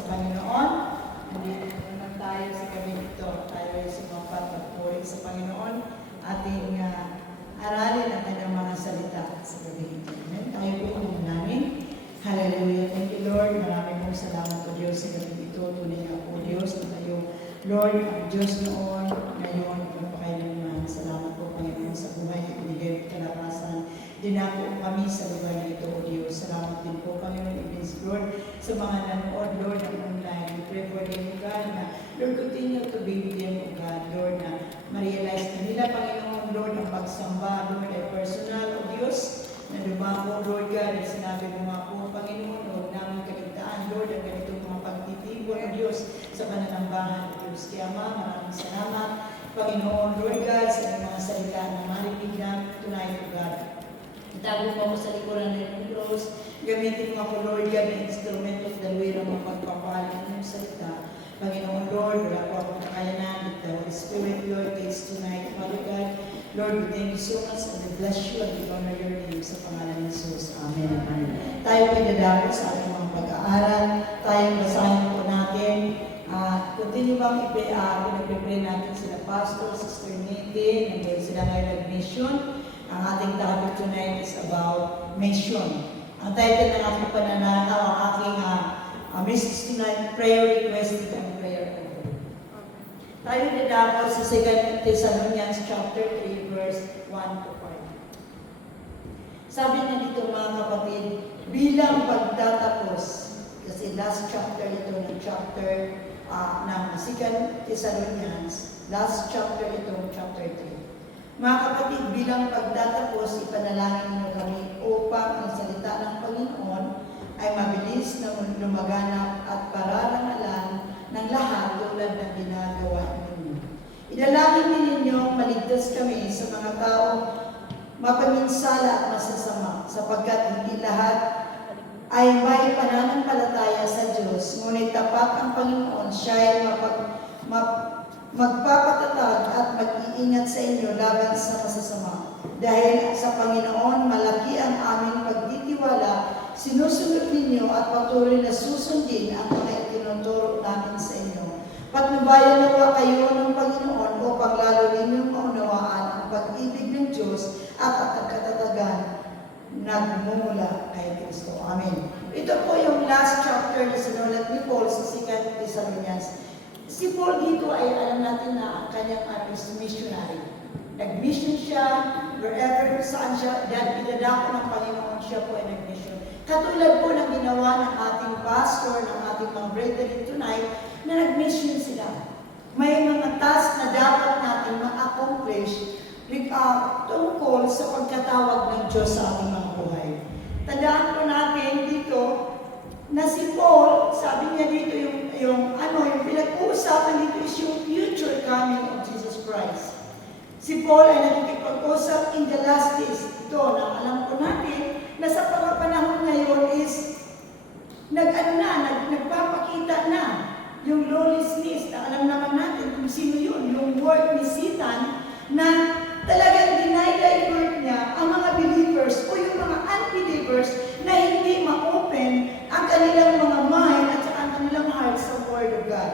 sa Panginoon. Nandito naman tayo sa gabi ito. Tayo ay sumapat at puri sa Panginoon. Ating aralin ang kanyang mga salita sa gabi ito. Amen. Tayo po namin. Hallelujah. Thank you, Lord. Maraming mong salamat po Diyos sa gabi ito. Tunay nga po Diyos na tayo, Lord, ang Diyos noon, ngayon, magpakailanman. Salamat po, Panginoon, sa buhay at binigay at kalakasan. Dinako kami sa lugar na ito, O Diyos. Salamat din po, Panginoon, Ibig Lord, sa mga nanood, Lord, at online. We pray for them, O God, na Lord, continue to be with them, O God, Lord, na ma-realize na nila, Panginoon, Lord, ang pagsamba, Lord, ay personal, O Diyos, na dumako, Lord God, at sinabi mo nga po, Panginoon, huwag namin kaligtaan, Lord, ang ganitong mga pagtitibon, O Diyos, sa pananambahan, O Diyos. Kaya, maraming salamat, Panginoon, Lord God, sa mga salita na marinig namin tonight, O God. Itago mo sa likuran ng cross. Gamitin mo ako, Lord God, na instrument of the will ng pagpapahalin ng salita. Panginoon, Lord, wala po akong kakayanan. The Holy Spirit, Lord, takes tonight, Father God. Lord, we thank you so much and we bless you and we honor your name sa pangalan ng Jesus. Amen. Amen. Tayo ay dadako sa ating mga pag-aaral. Tayong basahin po natin. Continue bang pinag-prepare natin sila Pastor, Sister Nathan, and sila ngayon nag-mission. Ang ating topic tonight is about mission. Ang title ng aking pananalaw, ang aking message tonight, prayer request and prayer over. Tayo dadako sa 2 Thessalonians chapter 3, verse 1 to 5. Sabi niya dito mga kapatid, bilang pagtatapos, kasi last chapter ito ng chapter ng 2 Thessalonians, last chapter ito, chapter 3. Mga kapatid, bilang pagtatapos, ipanalangin niyo kami upang ang salita ng Panginoon ay mabilis na lumaganap at pararangalan ng lahat tulad ng ginagawa ninyo. Idalangin din ninyong maligtas kami sa mga taong mapaminsala at masasama, sapagkat hindi lahat ay may pananampalataya sa Diyos, ngunit tapat ang Panginoon, siya ay magpapatatag at mag-iingat sa inyo laban sa masasama. Dahil sa Panginoon, malaki ang aming pagtitiwala, sinusunod ninyo at patuloy na susundin ang mga itinuturo namin sa inyo. Patnubayan nawa kayo ng Panginoon upang lalo ninyong maunawaan ang pag-ibig ng Diyos at ang katatagan nagmumula kay Kristo. Amen. Ito po yung last chapter na sinulat ni Paul sa 2 Thessalonians. Si Paul dito ay alam natin na ang kanyang missionary. Nag-mission siya wherever, saan siya, dahil pinadako ng Panginoon siya po ay nag-mission. Katulad po ng ginawa ng ating pastor, ng ating mga brethren tonight, na nag-mission sila. May mga task na dapat natin ma-accomplish tungkol sa pagkatawag ng Diyos sa ating mga buhay. Tandaan po natin dito na si Paul, sabi niya dito yung pinag-uusapan dito is yung future coming of Jesus Christ. Si Paul ay nakikipag-usap in the last days. Ito, na alam po natin na sa panahon ngayon is nagpapakita na yung lawlessness na alam naman natin kung sino yun, yung work ni Satan na talagang dinidivert niya ang mga believers o yung mga unbelievers na hindi ma-open ang kanilang mga mind at ang kanilang heart sa Word of God.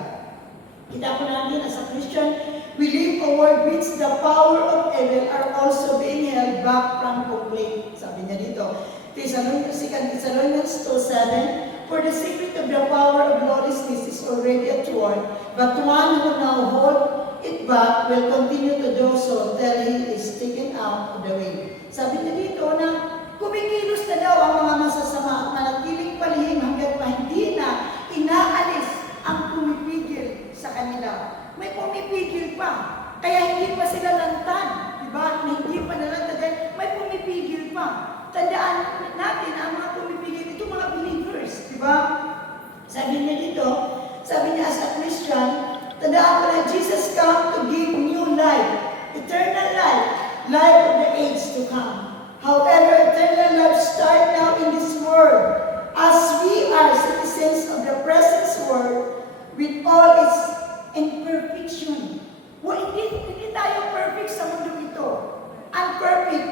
Kita po natin as a Christian, we live a world which the power of evil are also being held back from complete. Sabi niya dito, 2 Thessalonians 2:7, for the secret of the power of lawlessness is already at work, but one who now hold it back will continue to do so till he is taken out of the way. Sabi niya dito na kumikilos na daw ang mga masasama at manatiling palihim hanggang pa hindi na inaalis ang pumipigil sa kanila. May pumipigil pa. Kaya hindi pa sila lantad. Diba? Hindi pa nalantad. May pumipigil pa. Tandaan natin ang mga pumipigil. Ito mga believers. Diba? Sabi niya dito, sabi niya as a Christian, tandaan ko na Jesus come to give new life, eternal life, life of the age to come. However, eternal life start now in this world, as we are citizens of the present world, with all its imperfection. Hindi tayo perfect sa mundo ito. Unperfect.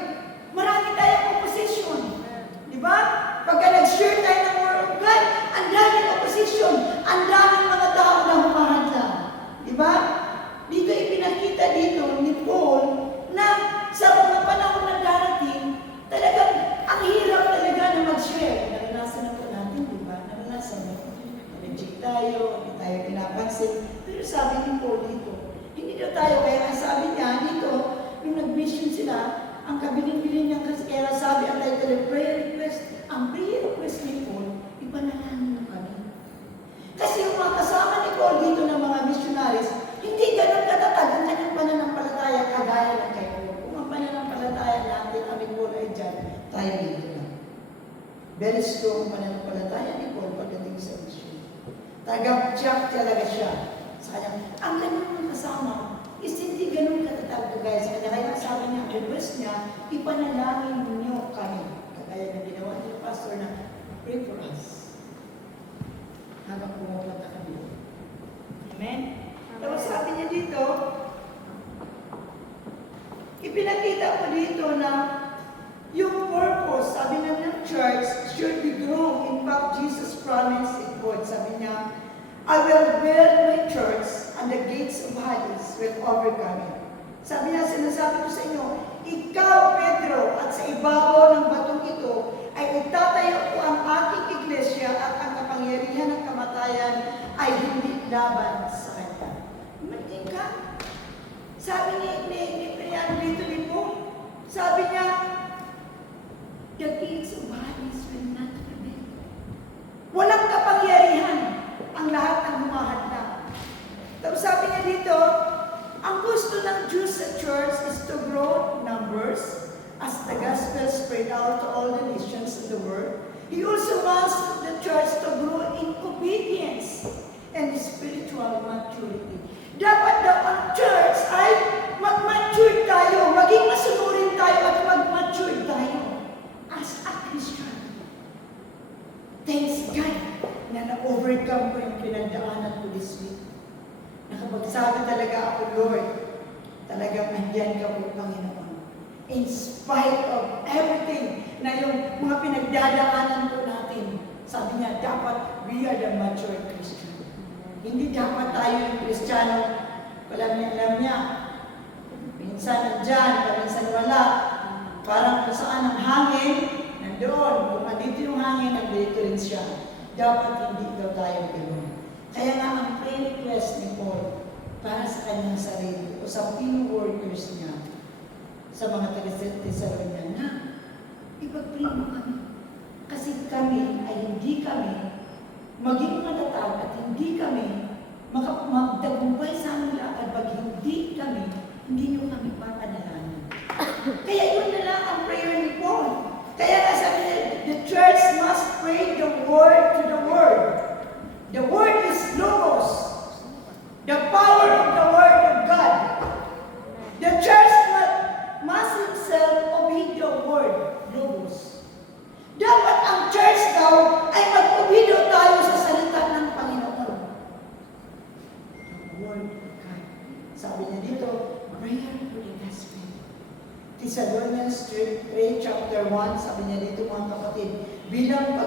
Marami tayong opposition. Di ba? Pagka nag-share tayo ng Word of God, ang daming opposition, ang pansin. Pero sabi ni Paul dito, hindi daw tayo, kaya sabi niya dito, yung nag-mission sila, ang kabiling-biling niya kasi, kaya sabi ang title, prayer request. Ang prayer request ni Paul, ipanalangin mo kami. Kasi yung mga kasama ni Paul dito ng mga missionaries, hindi ganun katatag ang kanyang pananampalataya kagaya ng kay Paul. Kung ang pananampalataya natin, kami Paul ay dyan, tayo dito lang. Very strong pananampalataya ni Paul pagdating sa mission. Tagaptiyak talaga siya sa kanya. Ang kanyang mga kasama is hindi ganun katatag to guys. Kaya sabi niya, ang request niya, ipanalangin niyo kami. Kagaya ng ginawa niyo, Pastor, na pray for us. Habang pumupunta kami. Amen? Tapos sabi niya dito, ipinakita ko dito na yung purpose, sabi na ng church, should be grown. In fact, Jesus promised it would. Sabi niya, I will build my church and the gates of Hades will overcome it. Sabi niya, sinasabi ko sa inyo, ikaw, Pedro, at sa ibabaw ng batong ito, ay itatayo ko ang aking iglesia at ang kapangyarihan ng kamatayan ay hindi laban sa kanya. Mating ka? Sabi ni dito ni Paul, sabi niya, the gates of Hades will not prevail. Walang kapangyarihan ang lahat ng humahadlang. Tapos sabi niya dito, ang gusto ng Jews sa church is to grow numbers as the gospel spread out to all the nations of the world. He also wants the church to grow in obedience and spiritual maturity. Dapat daw ang church ay mag-mature tayo, maging masunurin tayo at mag-mature tayo as a Christian. Thanks God na na-overcome ko yung pinagdaanan ko this week. Nakapagsabi talaga ako, Lord, talagang andyan ka po, Panginoon. In spite of everything na yung mga pinagdadaanan po natin, sabi niya, dapat we are the mature Christian. Hindi dapat tayo yung Kristiyano, alam niya, minsan nandyan, minsan wala, parang kung saan ang hangin, nandoon, kung andito yung hangin, nandito rin siya. Dapat hindi daw tayo gano'n. Kaya nga ang prayer request ni Paul para sa kanyang sarili o sa fellow workers niya sa mga taga-Thessalonica na ipag-pray mo kami. Kasi kami ay hindi kami maging matatag at hindi kami magtagumpay sa aming lakad pag hindi niyo kami papanalangin. Kaya yun na lang ang prayer ni Paul. Kaya nga sabi niya, the church must pray the word to the word. The word is Logos. The power of the word of God. The church must itself obey the word, Logos. Dapat ang church daw ay mag-obey daw tayo sa salita ng Panginoon. The word of God. Sabi niya dito, prayer for the gospel. Thessalonians 3, chapter 1, sabi niya dito mga kapatid, bilang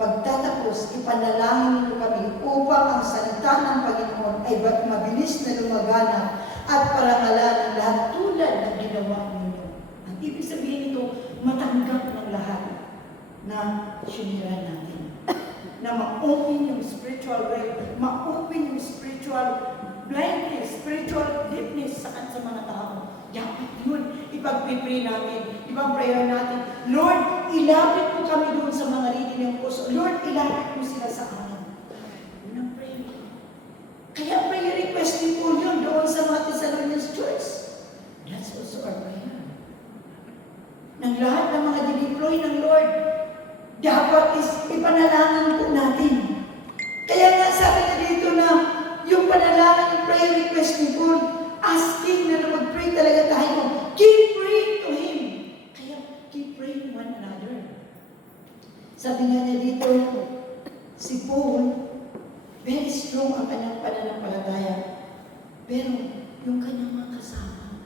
pagtatapos, ipanalangin niyo kami upang ang salita ng Panginoon ay mabilis na lumaganap at parangalan ang lahat tulad ng ginawa ninyo. Ang ibig sabihin nito, matanggap ng lahat na sinira natin. Na ma-open yung spiritual realm, ma-open yung spiritual blindness, spiritual deafness sa mga tao. Dapat yun, ipag-pray natin, ipag-prayer natin. Lord, ilapit mo kami doon sa mga reading ng puso. Lord, ilapit mo sila sa amin. Yun ang prayer. Kaya prayer request din po yun doon sa mga Thessalonians Church. That's also our prayer. Ng lahat ng mga dineploy ng Lord, dapat is ipanalangin po natin. Kaya nga sabi na dito na yung panalangin, yung prayer request ni Paul, asking na mag-pray talaga tayo. Keep praying to Him. Kaya keep praying one another. Sabi nga niya dito, si Paul, very strong ang kanyang pananampalataya. Pero yung kanyang mga kasama,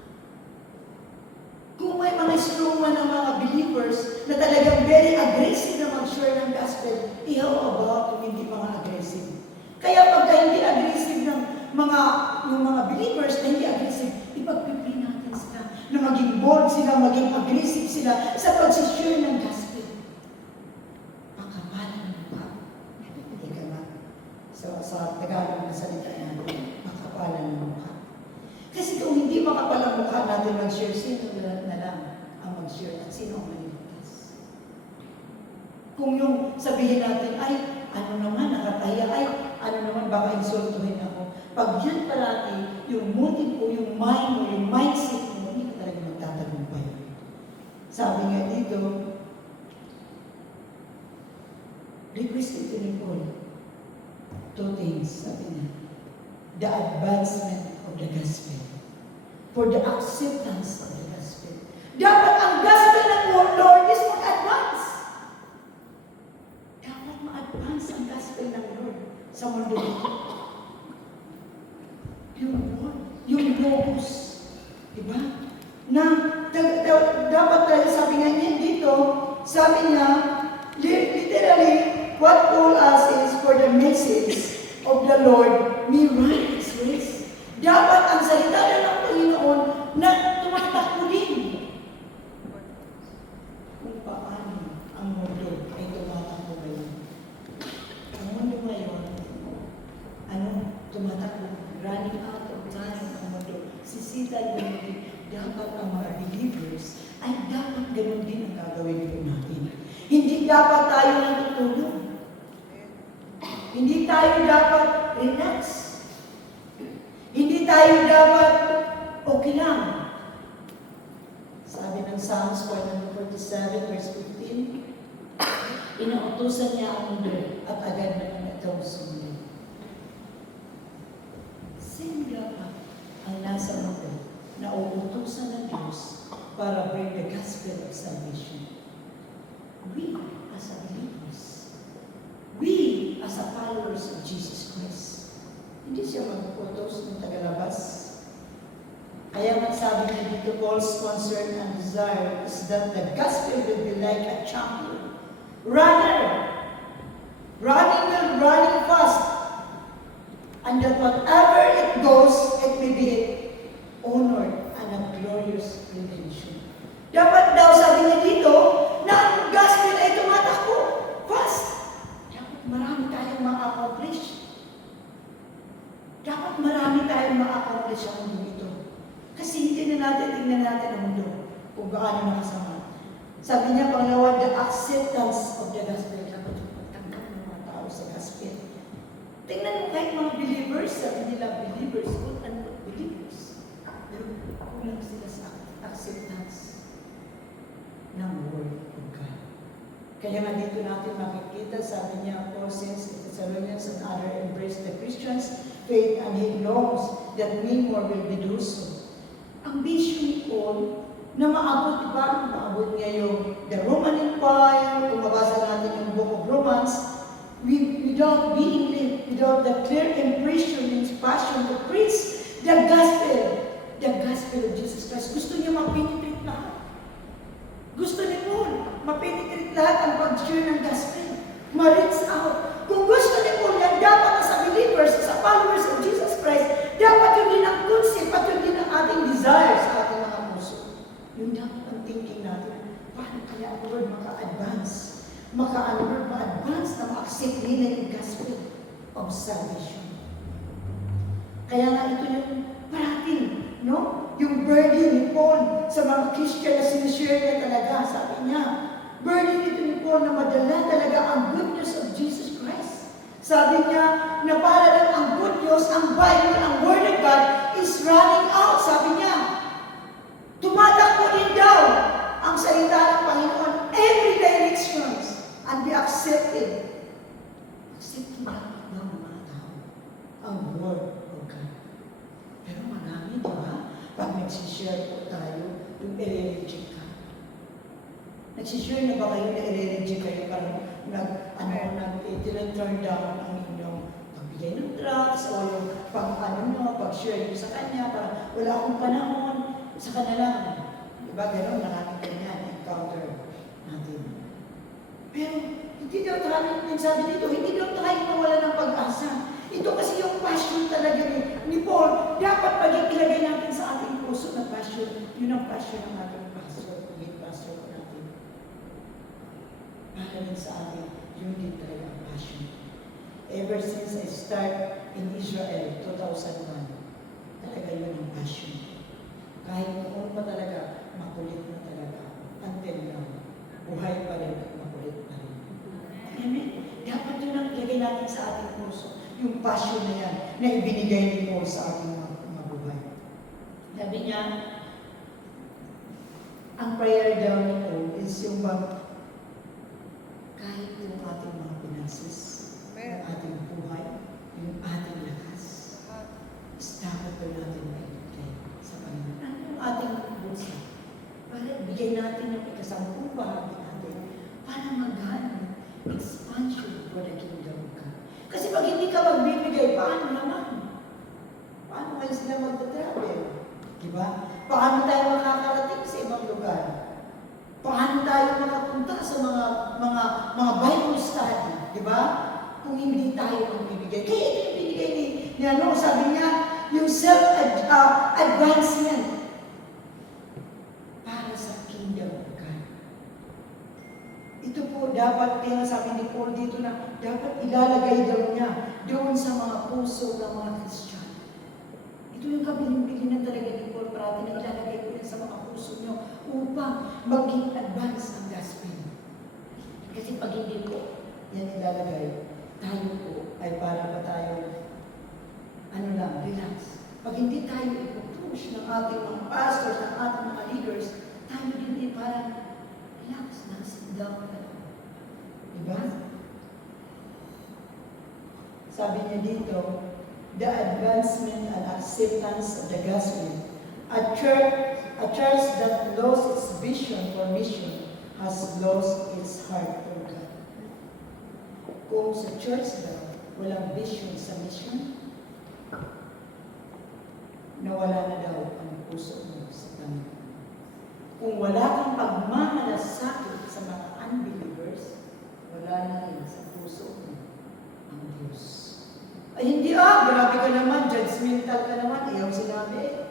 kung may mga strong man ng mga believers na talagang very aggressive na mag-share ng gospel, how about kung hindi mga aggressive? Kaya pagka hindi aggressive ng yung mga believers na hindi aggressive, ipagpipray natin sila na maging bold sila, maging aggressive sila sa pag-share ng gospel. Pakapalan ng mukha. Ika nga. So, sa Tagalog na salita yan. sino ang maliligtas? Kung yung sabihin natin, ay, ano naman, nakatahiya, ay, ano naman, baka insultuhin ako. Pag yan parati, yung motive mo, yung mind mo, yung mindset mo, hindi ka talaga magtatagumpay. Sabi nga dito, request ito ni Paul. Two things, sabi niya. The advancement of the gospel. For the acceptance of the gospel. Dapat ang gospel ng Lord is mag-advance. Dapat ma-advance ang gospel ng Lord sa mundo dito. Yung logos. Diba? Na dapat tayo, sabi nga niya dito, sabi niya, literally, what Paul asks is for the message of the Lord may run its race. Dapat ang salita ng Panginoon na tumatakbo din. Kung paano ang mundo ay tumatakbo ngayon. Ang mundo ngayon, tumatakbo, running out of time ang mundo. Sisita din, dapat ang mga believers ay dapat ganun din ang gagawin po natin. Hindi dapat tayo natutulog. Hindi tayo dapat relax. Hindi tayo dapat okay lang. Sabi ng Psalms 147 verse 15, inautusan niya ang mundo at agad na itong sumunod. Sino dapat ang nasa mundo na uutusan ng Diyos para bring the gospel of salvation? We as a believers, we as a followers of Jesus Christ. Hindi siya mag-utos ng tagalabas. Kaya sabi niya dito, Paul's concern and desire is that the gospel will be like a champion. Running fast. And that whatever it goes, it may be honored and a glorious redemption. Dapat daw sabi niya dito, na ang gospel ay tumatakbo. Fast. Dapat marami tayong ma-accomplish. Dapat marami tayong ma-accomplish ang mundo ito. Kasi hindi na natin, tingnan natin ang mundo kung gaano nakasama. Sabi niya, pangalawa, the acceptance of the gospel. Dapat magtanggap ng mga tao sa gospel. Tingnan mo kahit mga believers, sabi nila believers, quote unquote believers. Pero kulang sila sa acceptance ng word of God. Kaya nga dito natin makikita, sabi niya, Paul says, the Thessalonians and other embrace the Christians' faith and he longs that many more will be do so. Ang vision ni Paul, na maabot, diba? Maabot niya yung the Roman Empire, kung mabasa natin yung book of Romans, without being lived, without the clear impression and passion to preach the gospel of Jesus Christ. Gusto niya mapenetrate lahat. Gusto ni Paul, mapenetrate lahat ang pag-share ng gospel. Ma-reach out. Kung gusto ni Paul yan, dapat na sa believers, sa followers of Jesus Christ, dapat yun din ang concept at yun din ang ating desire sa ating mga puso. Yun dapat ang thinking natin. Paano kaya ang Lord maka-advance? Ma-advance na ma-accept nila yung gospel of salvation. Kaya nga ito yung parating, no? Yung burden ni Paul sa mga Christian na sinishare niya talaga. Sabi niya, burden ito ni Paul na madala talaga ang good news of Jesus Christ. Sabi niya na para lang ang good news, ang Bible, ang Word of God is running out. Sabi niya, tumatakbo din daw ang salita ng Panginoon every directions and be accepted. Accepted dapat daw ng mga tao ang Word of God. Pero marami, di ba? Pag nagsishare po tayo, yung i-reject ka. Nagsishare na ba kayo na i-reject kayo parang turn down ang inyong pagbigay ng drugs o yung pag-share nyo sa kanya, parang wala akong panahon, sa kanila. Diba? Gano'n, maraming ganyan, encounter natin. Pero, hindi daw tayo, sabi dito, hindi daw tayo mawala ng pag-asa. Ito kasi yung passion talaga ni Paul. Dapat pag ilagay natin sa ating puso na passion. Yun ang passion ng ating pastor, lead pastor ko natin. Para rin sa atin, yun din talaga ang passion. Ever since I start in Israel, 2001, talaga yun ang passion. Kahit noon pa talaga, makulit na talaga. Until now. natin sa ating puso yung passion na yan na ibinigay ni Paul sa ating mga buhay. Sabi niya, ang prayer daw ni Paul is yung kahit yung ating mga finances, yung ating buhay, yung ating lakas, is dapat daw natin maibigay sa Panginoon. Ano yung ating bulsa? Para bigay natin yung ikasampung bahagi natin para mag-ano, expansion for the kingdom of God. Kasi pag hindi ka magbibigay, paano naman? Paano kayo sila magta-travel? Diba? Paano tayo makakarating sa ibang lugar? Paano tayo makapunta sa mga Bible study? Diba? Kung hindi tayo magbibigay. Kaya ito yung binigay ni ano, sabi niya, yung self-advancement para sa kingdom of God. Ito po dapat, kaya sabi ni Paul dito na dapat ilalagay daw niya doon sa mga puso ng mga Christian. Ito yung kabiling-bilin na talaga ni Paul parati na ilalagay ko yan sa mga puso niyo upang maging advance ang gospel. Kasi pag hindi po yan ilalagay, tayo po ay para ba tayo relax. Pag hindi tayo ipupush ng ating mga pastors, ng ating mga leaders, tayo din ay parang relax na, sit down na. Diba? Sabi niya dito, the advancement and acceptance of the gospel. A church that lost its vision for mission has lost its heart for God. Kung sa church daw, walang vision sa mission, nawala na daw ang puso mo sa Panginoon. Kung wala kang pagmamalasakit sa mga unbelievers, wala na rin sa puso mo ang Diyos. Ay hindi grabe ka naman, judgmental ka naman, iyaw sinabi.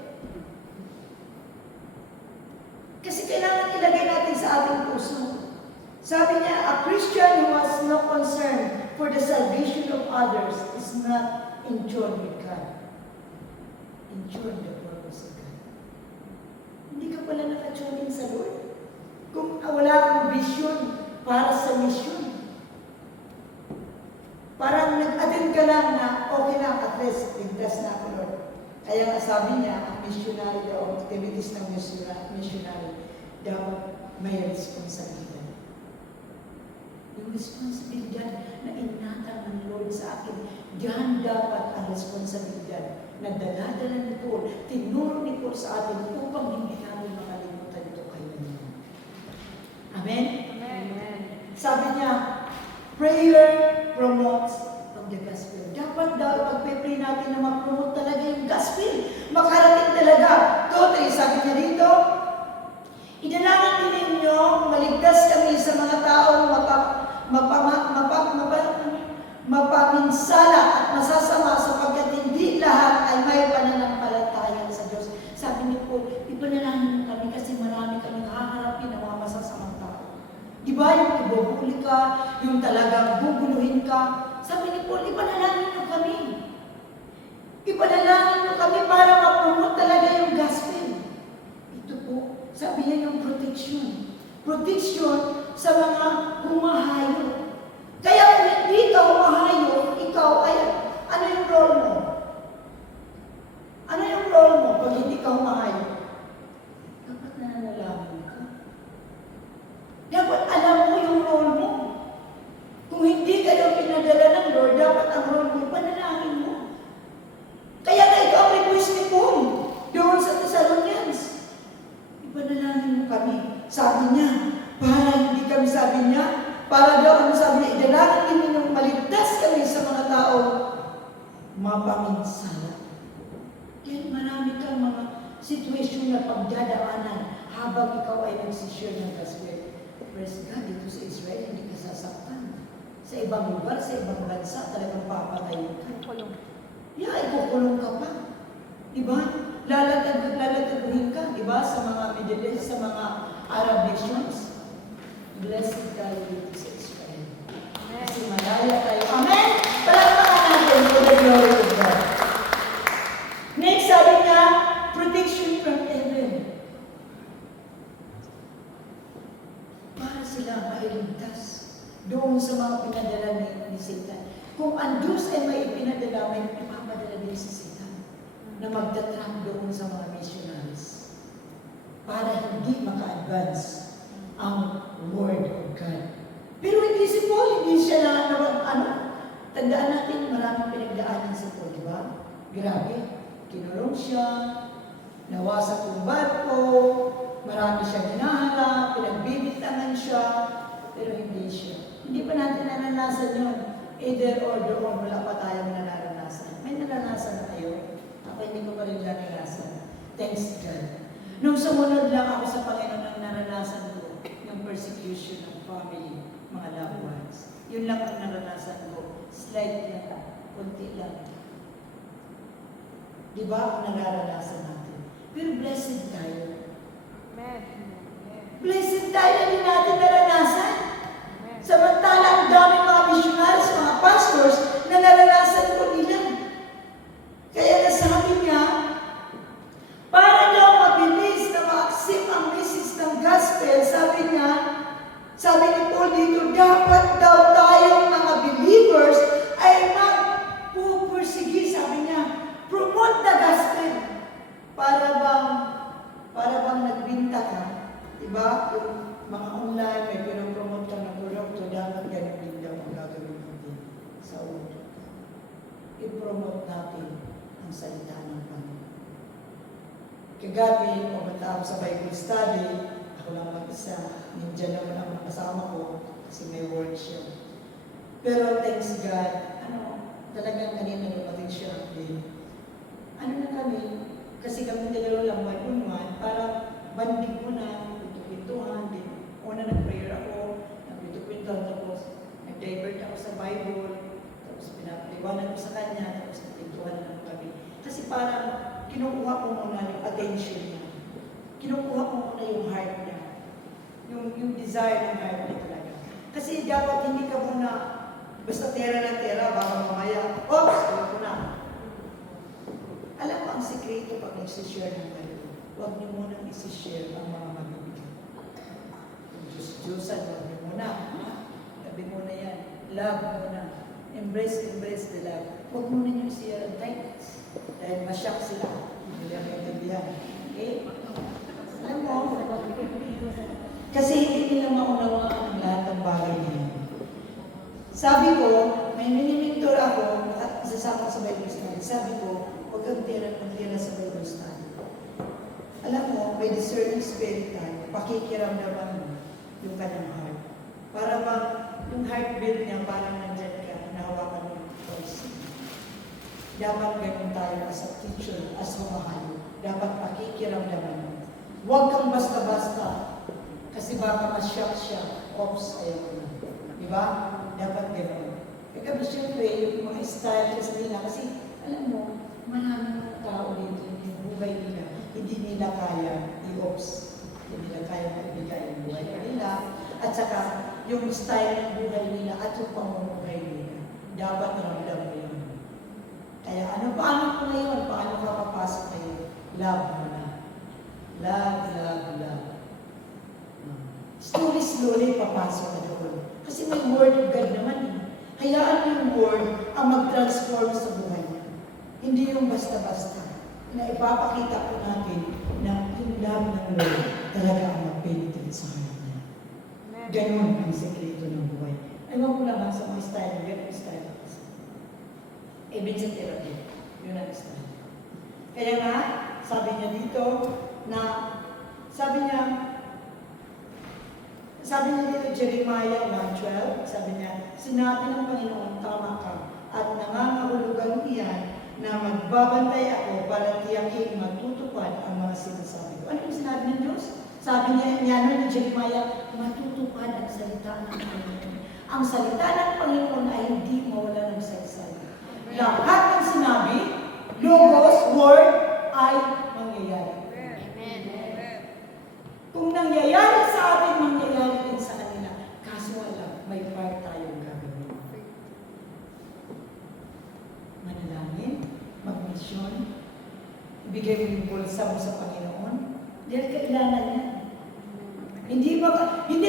Kasi kailangan ilagay natin sa ating puso. Sabi niya, a Christian who has no concern for the salvation of others is not in tune with God. In tune the purpose of God. Hindi ka pala nakatuning sa Lord. Kung wala kang vision para sa mission. Parang nag-attend ka lang na okay lang, at least, ligtas na ako, Lord. Kaya nga sabi niya, ang missionary daw, activities ng missionary, dapat may responsibilidad. Yung responsibilidad na inatang ng Lord sa akin, diyan dapat ang responsibilidad na daladala ni Paul, tinuro ni Paul sa atin upang hindi namin makalimutan ito kay Panginoon. Amen? Amen. Sabi niya, prayer promotes the gospel. Dapat daw pag-pray natin na mag-promote talaga yung gospel. Makarating talaga. Totally, sabi niya dito, idalangin din ninyo, maligtas kami sa mga taong mapaminsala at masasama sapagkat hindi lahat ay may pananampalataya sa Diyos. Sabi ni Paul, ipanalangin kami kasi marami kami haharapin ng mga masasamang tao. Diba yung ibuhuli ka, yung talagang guguluhin ka? Sabi ni Paul, ipanalangin nyo kami. Ipanalangin nyo kami para ma-promote talaga yung gospel. Ito po, sabi niya yung protection. Protection sa mga humahayo. Kaya kung hindi ka humahayo, ikaw ay, ano yung role mo? Ano yung role mo pag hindi ka humahayo? Dapat nananalangin ka. Dapat alam mo yung role mo. Kung hindi ka daw pinadala ng Lord, dapat ang role mo, panalangin mo. Kaya na ikaw ang request ni Paul doon sa Thessalonians. Ipanalangin mo kami. Sabi niya, para hindi kami, sabi niya, para daw, sabi niya, idalangin din yung maligtas kami sa mga tao mapaminsala. Kaya marami kang mga sitwasyon na pagdadaanan habang ikaw ay nagsishare ng gospel. Praise God, dito sa Israel, hindi ka sasaktan. Sa ibang lugar, sa ibang bansa, talagang papatayin ka. Ikukulong ka pa. Diba? Lalataguhin ka, diba? Sa mga Middle East, sa mga Arab nations. Blessed tayo dito sa Israel. Kasi malaya tayo. Amen? Palakpakan natin for the glory of God. Next, sabi niya, protection from evil. Para sila mailigtas doon sa mga pinadala ni Satan. Kung ang Diyos ay may ipinadala, may ipapadala din sa sila na magdatrap doon sa mga missionaries para hindi maka-advance ang Word of God. Pero hindi si Paul, hindi siya tandaan natin, maraming pinagdaanan si Paul, di ba? Grabe, kinulong siya, nawasak yung barko, marami siya hinaharap, pinagbibintangan siya, pero hindi siya. Hindi pa natin naranasan yun. Either or doon, wala pa tayong naranasan. May naranasan na tayo. Ako hindi ko pa rin naranasan. Thanks God. Nung sumunod lang ako sa Panginoon ang naranasan ko, yung persecution ng family, mga loved ones. Yun lang ang naranasan ko. Slight lang, kunti lang. Di ba ang naranasan natin? Pero blessed tayo. Blessed tayo na din natin naranasan. Samantala, ang daming mga missionaries, mga pastors, na naranasan ko nila. Kaya nasabi niya, para daw mabilis na ma-accept ang message ng gospel, sabi ni Paul dito, dapat daw tayong mga believers ay magpupursige, sabi niya, promote the gospel. Para bang nagbinta ka, diba? Yung mga online, may pinopromote ka ng produkto, dapat ganun din daw ang gagawin natin sa ulo. I-promote natin ang salita ng Panginoon. Kagabi, pumunta ako sa Bible study, ako lang mag-isa, nandiyan naman ang kasama ko kasi may workshop. Pero thanks God, talagang kanina lumating siya din. Na kami, kasi kami dalawa lang one-on-one, para banding ko na, pintuhan din. Una nag-prayer ako, nagpinto-pintuhan, tapos nag-divert ako sa Bible, tapos pinapaliwanag ko sa kanya, tapos nagpintuhan lang kami. Kasi parang kinukuha ko muna yung attention niya. Kinukuha ko muna yung heart niya. Yung desire ng heart niya talaga. Kasi dapat hindi ka muna basta tera na tera, baka mamaya, oops, alam ko na. Alam mo ang sekreto pag nagsishare ng kayo. Huwag niyo munang isi-share ang mga mabibigay. Diyos-Diyosan, huwag niyo muna. Sabi muna yan. Love muna. Embrace the love. Huwag muna niyo i-share ang titles. Dahil masyak sila. Hindi nila maintindihan. Okay? Alam mo, kasi hindi nila maunawa ang lahat ng bagay niya. Sabi ko, may mini-mentor ako, isasama sa Bible study. Sabi ko, huwag kang tira sa Bible study. Alam mo, may discerning spirit tayo, pakikiramdaman mo yung kanyang heart. Para bang yung heartbeat niya, parang nandyan ka, hinahawakan mo yung voice. Dapat ganun tayo as a teacher, as mamahalo. Dapat pakikiramdaman mo. Huwag kang basta-basta. Kasi baka ma-shock siya. Oops, ayaw ko na. Diba? Dapat gano'n. Kaya siyempre, yung mga style kasi nila, kasi alam mo, maraming mga tao dito, yung buhay nila, hindi nila kaya i-ops. Hindi nila kaya maibigay yung buhay nila. At saka, yung style ng buhay nila at yung pamumuhay nila. Dapat naramdam mo yun. Kaya paano ko ngayon? Paano ka papasok ngayon? Love mo na. Love. Slowly papasok ka doon. Kasi may word of God naman eh. Hayaan yung word ang mag-transform sa buhay niya. Hindi yung basta-basta. Na ipapakita ko natin na yung love ng Lord talaga ang mag-penetrate sa heart niya. Ganon ang sekreto ng buhay. Ewan ko lang sa mga style, ganun style. Evidence therapy. Yun ang style. Kaya nga, sabi niya dito, sabi niya dito, Jeremiah 1:12, sabi niya, sinabi ng Panginoon, tama ka, at nangangahulugan iyan na magbabantay ako para tiyakin matutupad ang mga sinasabi ko. Ano yung sinabi ng Diyos? Sabi niya ni Jeremiah, matutupad ang salita ng Panginoon. Ang salita ng Panginoon ay hindi mawala ng saysay. Lahat ng sinabi, logos, word, ay mangyayari. Kung nangyayari sa atin, mangyayari din sa kanila. Kaso wala, may part tayong gagawin. Manalangin, mag-mission, ibigay mo yung bulsa mo sa Panginoon. Dahil kailangan yan. Hindi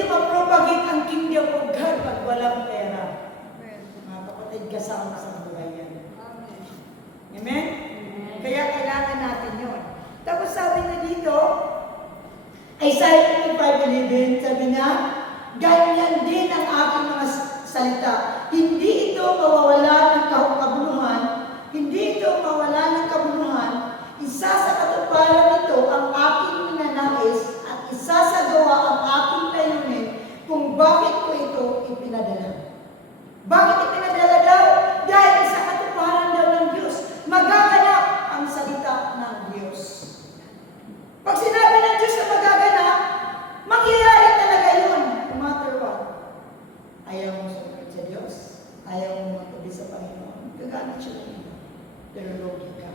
ma-propagate ang kingdom of God pag walang pera. Mga kapatid, kasama sa buhay yan. Amen? Kaya kailangan natin yun. Tapos sabi na dito, Isaiah 55:11, sabi niya, ganyan din ang aking mga salita. Hindi ito mawawala ng kabuluhan, hindi ito mawala ng kabuluhan. Isa sa katuparan nito ang aking ninanais at isa sa gawa ang aking layunin kung bakit ko ito ipinadala. Bakit ipinadala daw? Dahil sa katuparan daw ng Diyos. Magaganap ang salita ng Diyos. Pag sinabi ng Diyos na magaganap, mangyayari talaga yun, no matter what. Ayaw mo sumunod sa Diyos, ayaw mo matabi sa Panginoon, gaganap siya ng iba. Pero logi ka.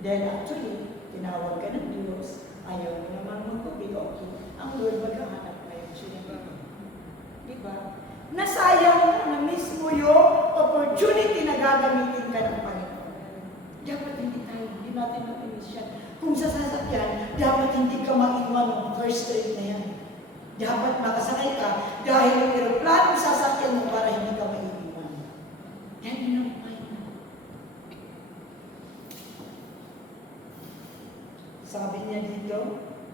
Then actually, tinawag ka ng Diyos, ayaw mo naman magpabi, okay. Ang Lord maghahanap ngayon siya. Diba? Nasayang na mismo yung opportunity na gagamitin ka ng Panginoon. Dapat hindi natin matimis yan. Kung sa sasakyan, dapat hindi ka maiwan ng first rate na yan. Dapat makasakay ka dahil yung aeroplanong sasakyan mo para hindi ka maiiwan. Yan yun ang Panginoon. Sabi niya dito,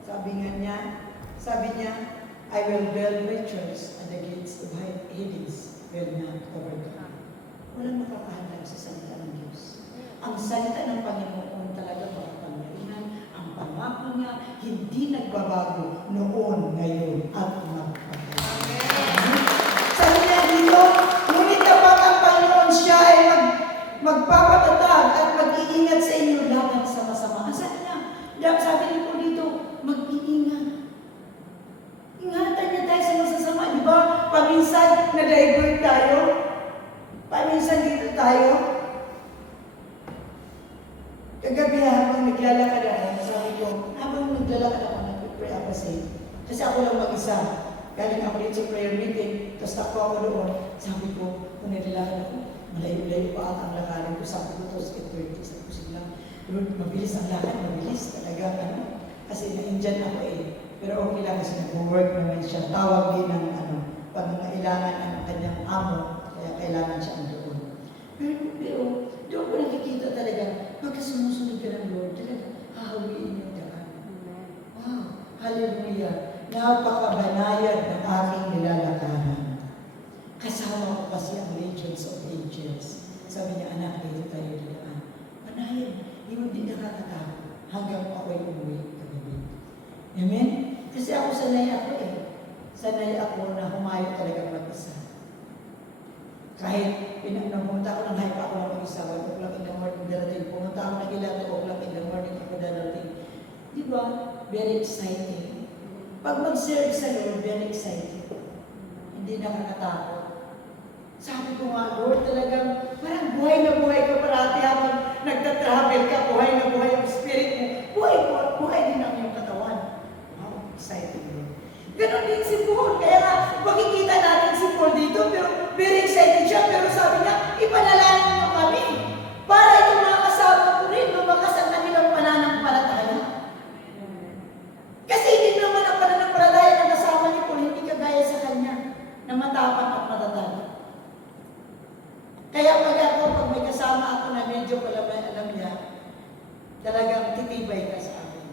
sabi niya, I will build my church and the gates of Hades will not overcome. Walang makakahalag sa salita ng Diyos. Ang salita ng Panginoon talaga makapangyarihan. Ang pangako niya hindi nagbabago noon, ngayon, at magpapagay. Sabi niya dito, ngunit kapag ang Panginoon siya ay magpapatatag at mag-iingat sa inyo laban sa masama. Sabi niya, sabi niya po dito, mag-iingat. Ingatan niya tayo sa masasama, di ba? Paminsan na-divert tayo. Paminsan dito tayo. Kagabi habang naglalakad ako, sabi ko, habang naglalakad ako, nag-pray ako sa iyo. Kasi ako lang mag-isa. Galing ako dito sa prayer meeting, tapos takbo ako doon. Sabi ko, kung naglalakad ako, malayo-layo pa at ang lakarin ko. Sabi ko, tapos 8:30. Sabi ko, sige lang, Lord, mabilis ang lakad, mabilis. Talaga, kasi na-Indian ako eh. Pero okay lang kasi nag-work naman siya. Tawag din ng pangangailangan ng kanyang amo, kaya kailangan siya doon. Pero doon ko nakikita talaga, pagka sumusunod ka ng Lord, talaga, hahawiin yung daan. Wow, hallelujah. Napakabanayad ng aking nilalakaran. Kasama ko kasi ang legions of angels. Sabi niya, anak, dito tayo daan. Banayad, hindi nakakatakot hanggang ako'y umuwi kagabi. Amen? Kasi ako sanay ako eh. Sanay ako na humayo talaga mag-isa. Kahit pumunta ako ng hype ako lang mag-isa, 1 o'clock in the morning darating. Pumunta ako ng 11 o'clock in the morning ako darating. Di ba? Very exciting. Pag mag-serve sa Lord, very exciting. Hindi nakakatakot. Sabi ko nga, Lord, talagang parang buhay na buhay ka parati habang nagtatravel ka, buhay na buhay ang spirit mo. Buhay din ang iyong katawan. Wow, exciting Lord. Ganon din si Paul. Kaya nga, makikita natin si Paul dito, pero very excited siya. Pero sabi niya, ipanalangin mo kami. Para itong mga kasama ko rin, lumakas ang kanilang pananampalataya. Kasi hindi naman ang pananampalataya ng kasama ni Paul, hindi kagaya sa kanya, na matapang at matatag. Kaya pag may kasama ako na medyo alam niya, talagang titibay ka sa akin.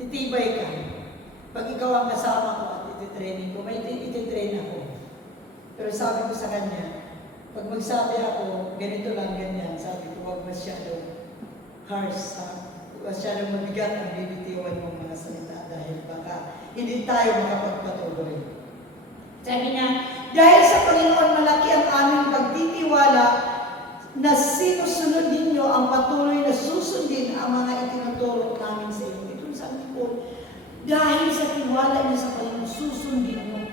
Titibay ka. Pag ikaw ang kasama ko at ititraining ko, may ititrain ako. Pero sabi ko sa kanya, pag magsabi ako, ganito lang, ganyan, sabi ko, huwag masyado harsh, huwag masyado mabigat ang bibitiwan mong mga salita dahil baka hindi tayo makapagpatuloy. Sabi niya, dahil sa Panginoon malaki ang aming pagtitiwala na sinusunod ninyo ang patuloy na susundin ang mga itinuturo namin sa inyo. Ito sabi ko, dahil sa tiwala niya sa Panginoon, susundin mo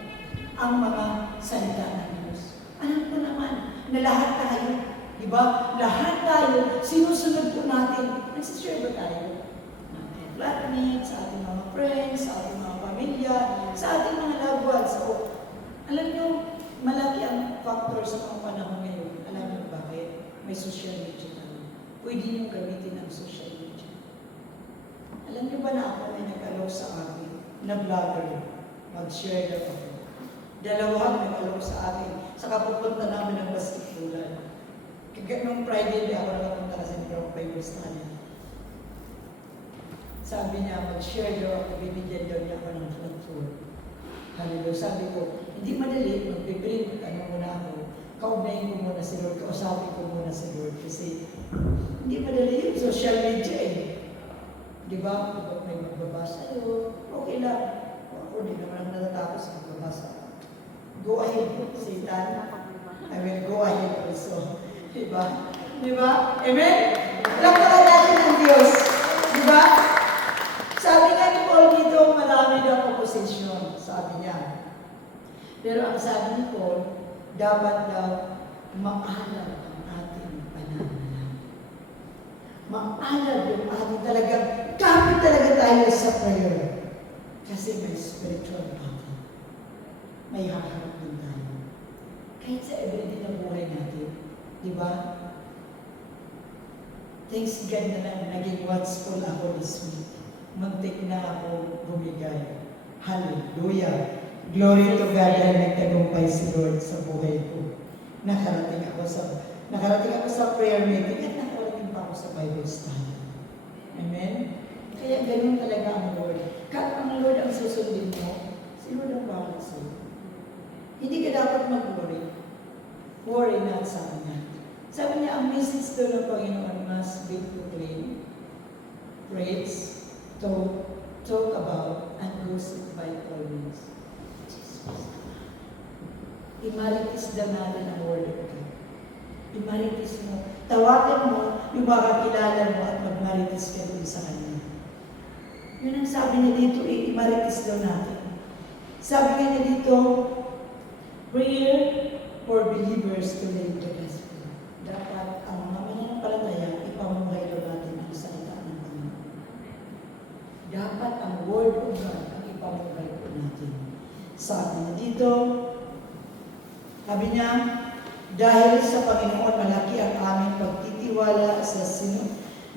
ang mga salita ng Diyos. Alam ko naman na lahat tayo, di ba? Lahat tayo, sinusunod po natin. Nagsishare ba tayo? Ating flatmates, sa ating mga friends, sa ating mga pamilya, sa ating mga loved ones. Alam niyo, malaki ang factor sa mga panahon ngayon. Alam niyo bakit? May social media tayo. Pwede niyong gamitin ang social media. Alam niyo ba na ako may nag-alok sa akin na vlogger, mag-share daw ako. Dalawang nag-alok sa akin. Saka pupunta namin ng basketbolan. Kaya nung Friday, di ako nakapunta kasi hindi ako Bible study. Sabi niya, mag-share daw ako, bibigyan daw niya ako ng food tour. Hallelujah. Sabi ko, hindi madali, magpiprint, muna ako. Kaugnayin ko muna si Lord, kausapin ko muna si Lord. Kasi hindi madali yung social media eh. Di ba? May magbabasa yun. Okay lang. Ako, di naman ako natatapos sa magbabasa. Go ahead, Satan. I will go ahead also. Di ba? Di ba? Amen? Lakpakan natin ang Diyos. Di ba? Sabi nga ni Paul dito, marami daw opposition. Sabi niya. Pero ang sabi ni Paul, dapat daw maalam ang ating pananampalataya. Maalam yung ating talagang, kapit talaga tayo sa prayer. Kasi may spiritual battle. May haharap din tayo. Kahit sa everyday na buhay natin. Di ba? Thanks God na lang, naging watchful ako this week. Muntik na ako bumigay. Hallelujah! Glory to God dahil nagtagumpay si Lord sa buhay ko. Nakarating ako sa prayer meeting at nakarating pa ako sa Bible study. Amen? Kaya ganun talaga ang Lord. Kahit ang Lord ang susundin mo, si Lord ang bahala sa'yo. Hindi ka dapat mag-worry. Worry not sa Kanya. Sabi niya, ang message doon ng Panginoon must be proclaimed, praise, talk about, and gossip by all means. Imaritis daw natin ang word of God. Imaritis mo. Tawagan mo yung mga kilala mo at magmaritis ka doon sa Kanya. Yun ang sabi niya dito, imaritis daw natin. Sabi niya dito, prayer for believers to live the gospel. Dapat ang mga mananampalataya, ipamugay daw natin ang salita ng Panginoon. Dapat ang word of God ang ipamugay po natin. Sabi niya dito, sabi niya, dahil sa Panginoon malaki ang aming pagtitiwala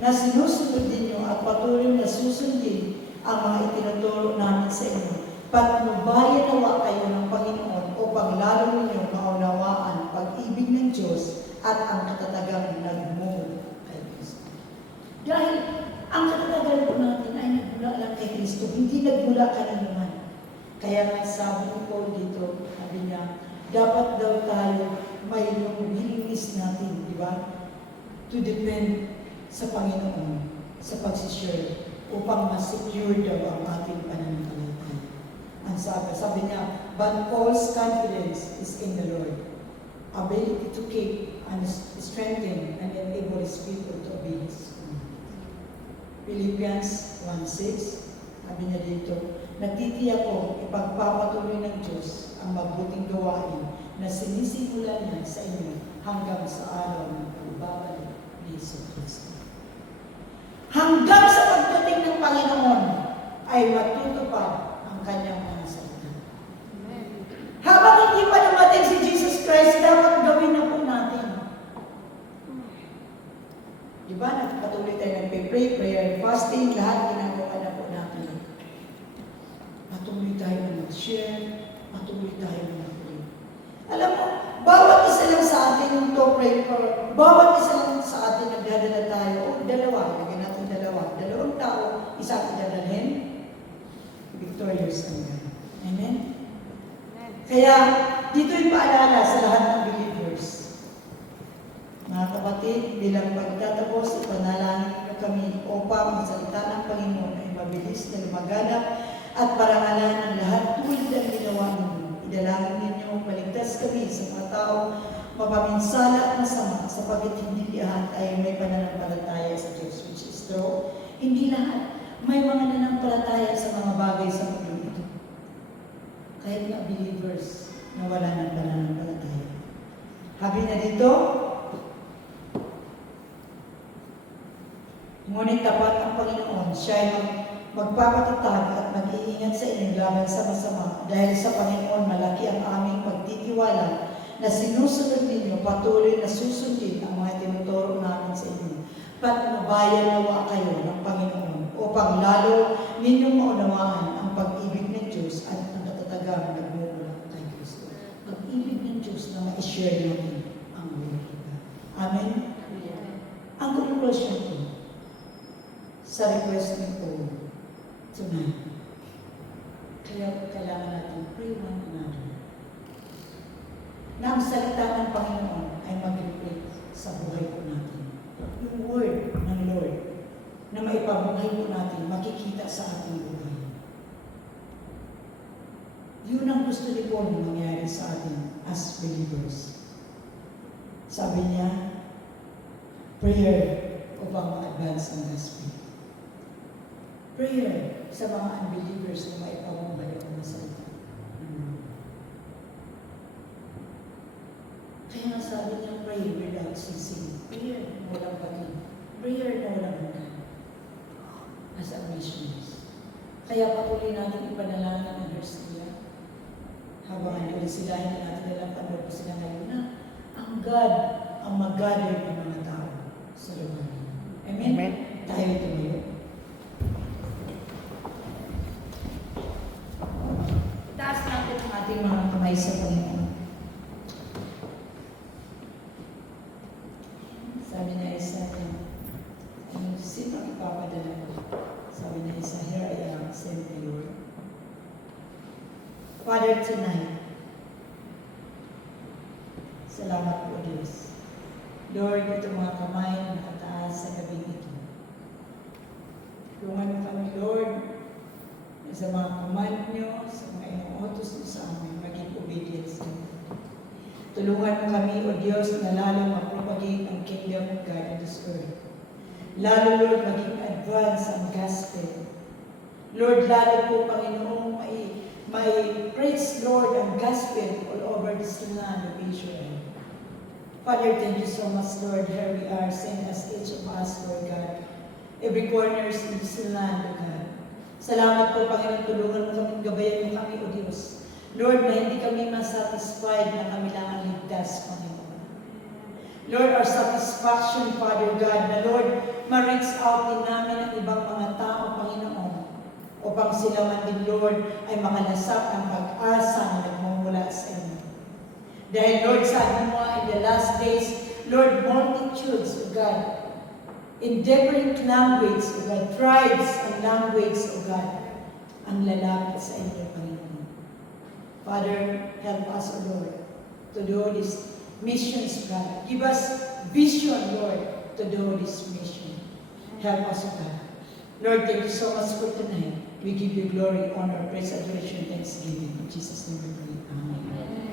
na sinusunod ninyo at patuloy na susundin ang mga itinuturo namin sa inyo. Patnubayan nawa kayo ng Panginoon upang lalo ninyo maunawaan pag-ibig ng Diyos at ang katatagang nagmumula kay Kristo. Dahil ang katatagan po natin ay nagmula lang kay Kristo, hindi nagmula kanino man. Kaya nga sabi ni Paul dito, sabi niya, dapat daw tayo may yung willingness natin, di ba? To depend sa Panginoon, sa pagsishare, upang ma-secure daw ang ating pananampalataya. Ang sabi niya, but Paul's confidence is in the Lord. Ability to keep and strengthen and enable His people to obey His command. Philippians 1:6, sabi niya dito, nagtitiyak ko, ipagpapatuloy ng Diyos ang mabuting gawain na sinisimulan niya sa inyo hanggang sa araw ng pagbabalik ni Hesus Kristo. Hanggang sa pagdating ng Panginoon ay matutupad ang kanyang mga salita. Habang hindi pa dumating si Jesus Christ, dapat gawin na po natin. Diba? Patuloy tayo nagpe-pray, prayer and fasting, lahat ginagawa na po natin. Patuloy tayo na mag-share, patuloy tayo na mag-pray. Alam mo, bawat isa lang sa atin yung to pray for, bawat isa lang sa atin nagdadala tayo, dalawa, lagyan natin dalawang tao, isa ating dadalhin, victorious ang God. Amen? Kaya, dito yung paalala sa lahat ng believers. Mga kapatid, bilang pagtatapos, ipanalangin niyo kami upang ang salita ng Panginoon ay mabilis na lumaganap at parangalan ang lahat tulad ng ginawa ninyo. Idalangin ninyo maligtas kami sa mga tao mapaminsala at masama sapagkat hindi lahat ay may pananampalataya sa Diyos, which is true. Hindi lahat. May mga nananampalataya sa mga bagay sa mundo ito. Kahit nga believers na wala ng pananampalataya. Habi na dito, ngunit tapat ang Panginoon, siya ay magpapatatag at mag-iingat sa inyo laban sa masama dahil sa Panginoon malaki ang aming pagtitiwala na sinusunod ninyo, patuloy na susundin ang mga tinuturo namin sa inyo. Patnubayan nawa kayo ng Panginoon upang lalo ninyong maunawaan ang pag-ibig ng Diyos at ang katatagang nagmumula kay Kristo. ma-share natin ang word of God. Amen? Ang conclusion ko sa request ni Paul tonight, kaya kailangan natin pray one another na ang salita ng Panginoon ay mag-reflect sa buhay po natin. Yung word ng Lord na maipabuhay po natin, makikita sa ating buhay. Yun ang gusto ni Paul na mangyari sa atin as believers. Sabi niya, prayer upang ma-advance ang gospel. Prayer sa mga unbelievers na maipabuhay ang salita. Kaya nga sabi niya, pray without ceasing. Prayer na walang pagin. Prayer na walang hanggan. As a missionaries. Kaya patuloy natin ipanalangin ang others nila. Habang andun sila, hindi natin nilang panalo sila ngayon na ang God ang mag-gather ng mga tao sa lugar. Amen? Amen. Tayo tumayo. Taas natin ang ating mga kamay sa Panginoon. Sabi na isa niya, sino ang ipapadala mo? Sabi na isa, here I am, send me, Lord. Father, tonight, salamat po, Diyos. Lord, ito mga kamay na nakataas sa gabi ito. Tulungan mo kami, Lord, sa mga command nyo, sa mga inuutos nyo sa amin, maging obedience nyo. Tulungan mo kami, O Diyos, na lalong mapropagate ang kingdom of God in this earth. Lalo, Lord, maging advance ang gospel. Lord, lalo po, Panginoon, may preach, Lord, ang gospel all over this land of Israel. Father, thank you so much, Lord. Here we are, send us each of us, Lord God. Every corner in this land, O God. Salamat po, Panginoon, tulungan mo kami, gabayan mo kami, O Diyos. Lord, na hindi kami masatisfied na kami lang ang ligtas, Panginoon. Lord, our satisfaction, Father God, na Lord, ma-reach out din namin ang ibang mga tao, Panginoon, upang sila man din, Lord, ay makalasap ng pag-asa na nagmumula sa inyo. Dahil, Lord, sabi mo in the last days, Lord, multitudes, O God, in different language, O God, tribes and language, O God, ang lalapit sa inyo, Panginoon. Father, help us, O Lord, to do this missions, God. Give us vision, Lord, to do this mission. Help us, O God. Lord, thank you so much for tonight. We give you glory, honor, praise, adoration, thanksgiving. In Jesus' name we pray. Amen.